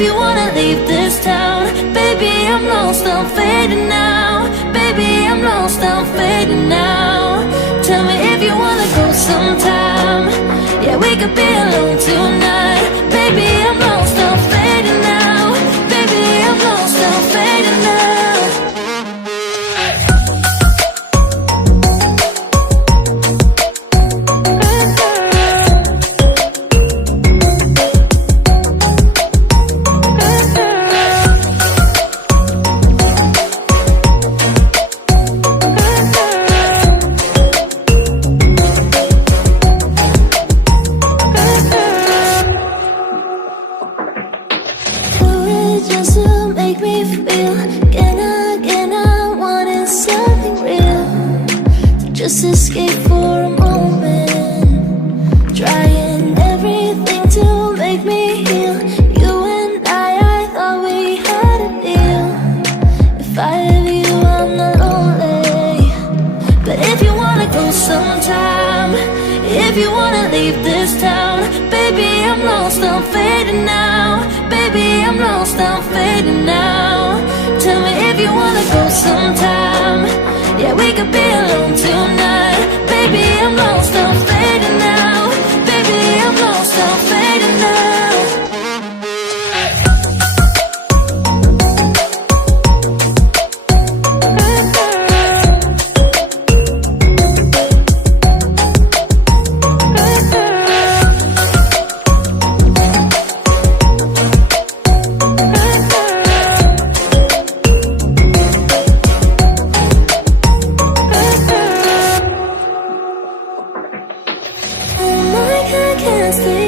if you wanna leave this town. Baby, I'm lost, I'm fading now. Baby, I'm lost, I'm fading now. Tell me if you wanna go sometime. Yeah, we could be alone tonight. Baby, I'm lost, I'm fading now. Baby, I'm lost, I'm fading now. Just to make me feel again, I wanted something real to just escape for a moment, trying everything to make me heal. You and I thought we had a deal. If I have you, I'm not lonely. But if you wanna go sometime, if you wanna leave this town, baby, I'm lost, I'm fading now. Baby, I'm lost, I'm fading now. Tell me if you wanna go sometime. Yeah, we could be alone tonight. Baby, I'm lost, I'm fading now. Baby, I'm lost, I'm fading now. I can't stay